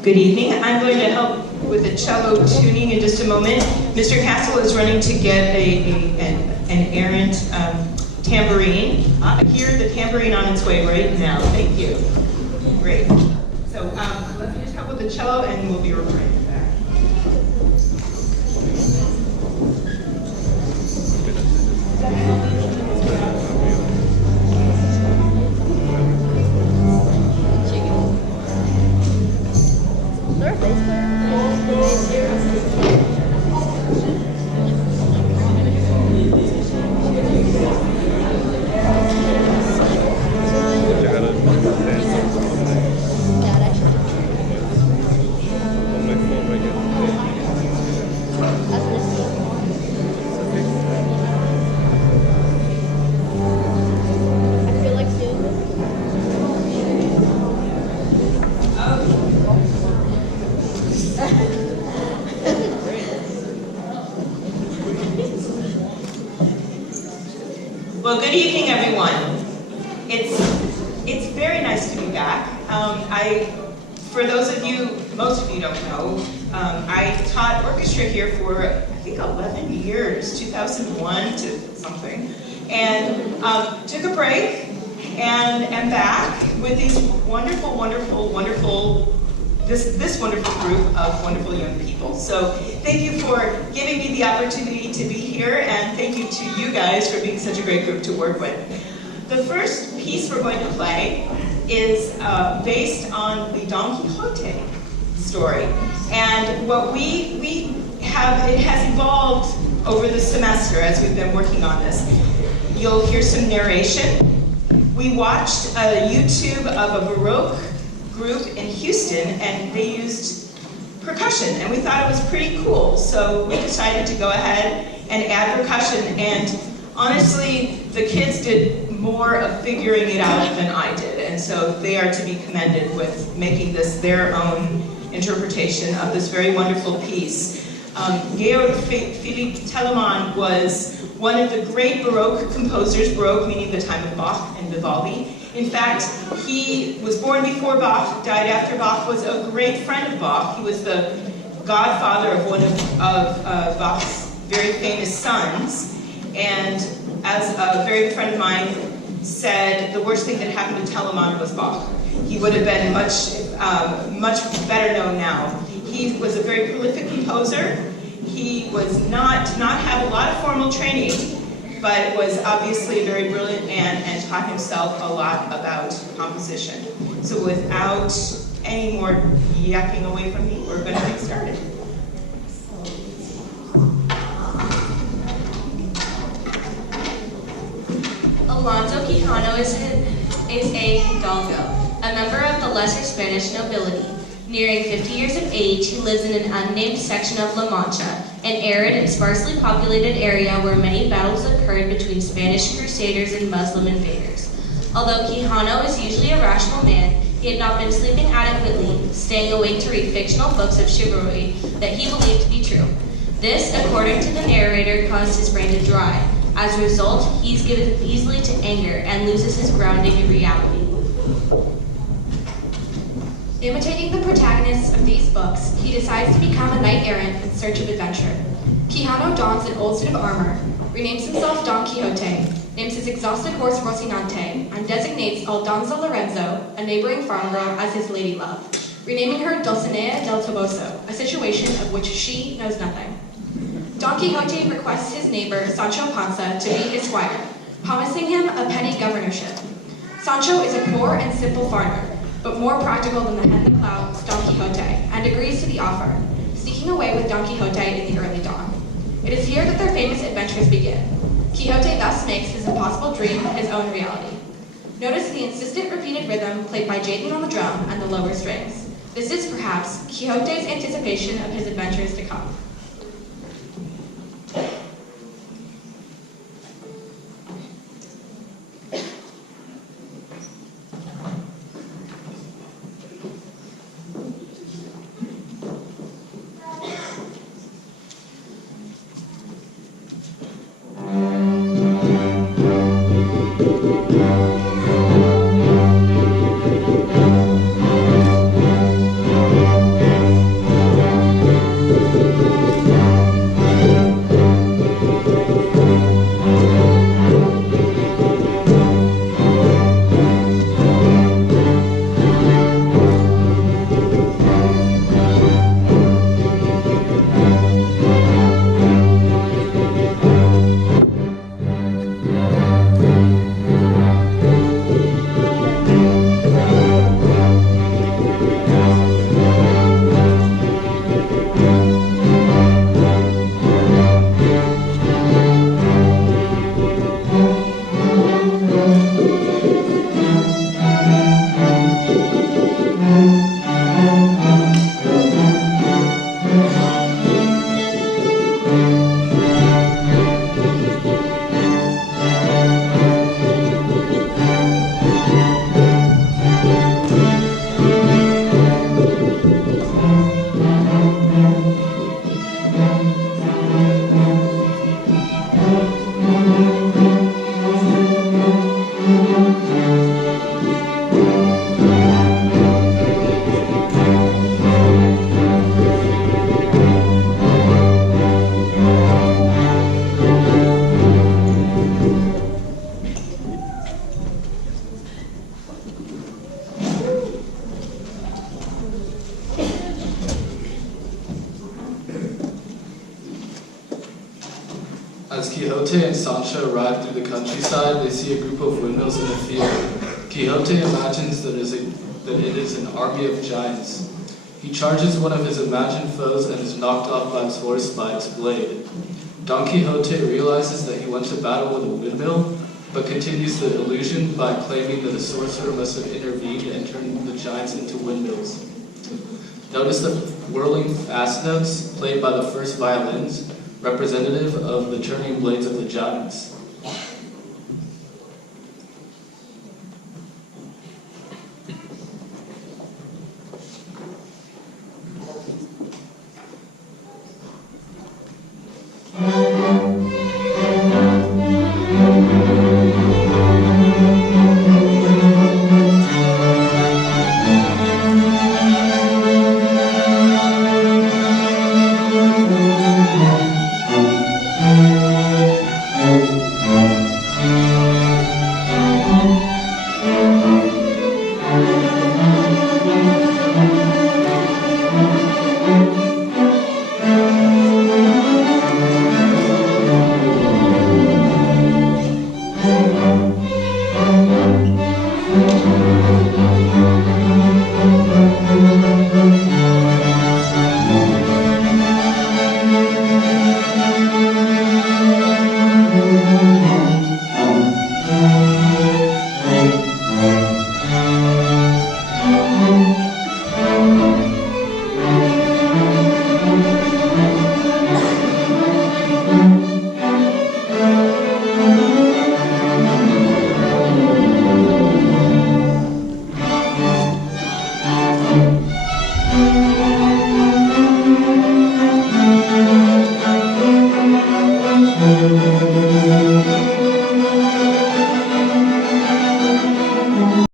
Good evening. I'm going to help with the cello tuning in just a moment. Mr. Castle is running to get an errant tambourine. I hear the tambourine on its way right now. Thank you. Great. So let me just help with the cello and we'll be right back. Well, good evening, everyone. It's very nice to be back. For those of you, most of you don't know, I taught orchestra here for, I think, 11 years, 2001 to something, and took a break and am back with these wonderful, wonderful, wonderful, this wonderful group of wonderful young people. So thank you for giving me the opportunity to be here, and thank you to you guys for being such a great group to work with. The first piece we're going to play is based on the Don Quixote story. And what we have, it has evolved over the semester as we've been working on this. You'll hear some narration. We watched a YouTube of a Baroque group in Houston, and they used percussion, and we thought it was pretty cool. So we decided to go ahead and add percussion, and honestly, the kids did more of figuring it out than I did, and so they are to be commended with making this their own interpretation of this very wonderful piece. Georg Philipp Telemann was one of the great Baroque composers, Baroque meaning the time of Bach and Vivaldi. In fact, he was born before Bach, died after Bach, was a great friend of Bach. He was the godfather of one of Bach's very famous sons. And as a very good friend of mine said, the worst thing that happened to Telemann was Bach. He would have been much better known now. He was a very prolific composer. He did not have a lot of formal training, but was obviously a very brilliant man and taught himself a lot about composition. So without any more yakking away from me, we're going to get started. Alonso Quijano is a hidalgo, a member of the lesser Spanish nobility. Nearing 50 years of age, he lives in an unnamed section of La Mancha, an arid and sparsely populated area where many battles occurred between Spanish crusaders and Muslim invaders. Although Quijano is usually a rational man, he had not been sleeping adequately, staying awake to read fictional books of chivalry that he believed to be true. This, according to the narrator, caused his brain to dry. As a result, he's given easily to anger and loses his grounding in reality. Imitating the protagonists of these books, he decides to become a knight-errant in search of adventure. Quijano dons an old suit of armor, renames himself Don Quixote, names his exhausted horse Rocinante, and designates Aldonza Lorenzo, a neighboring farm girl, as his lady love, renaming her Dulcinea del Toboso, a situation of which she knows nothing. Don Quixote requests his neighbor Sancho Panza to be his squire, promising him a petty governorship. Sancho is a poor and simple farmer, but more practical than the hen that clouds Don Quixote, and agrees to the offer, sneaking away with Don Quixote in the early dawn. It is here that their famous adventures begin. Quixote thus makes his impossible dream his own reality. Notice the insistent repeated rhythm played by Jaden on the drum and the lower strings. This is perhaps Quixote's anticipation of his adventures to come. As Quixote and Sancho arrive through the countryside, they see a group of windmills in the field. Quixote imagines that it is an army of giants. He charges one of his imagined foes and is knocked off by his horse by its blade. Don Quixote realizes that he went to battle with a windmill, but continues the illusion by claiming that a sorcerer must have intervened and turned the giants into windmills. Notice the whirling fast notes played by the first violins, representative of the turning blades of the giants.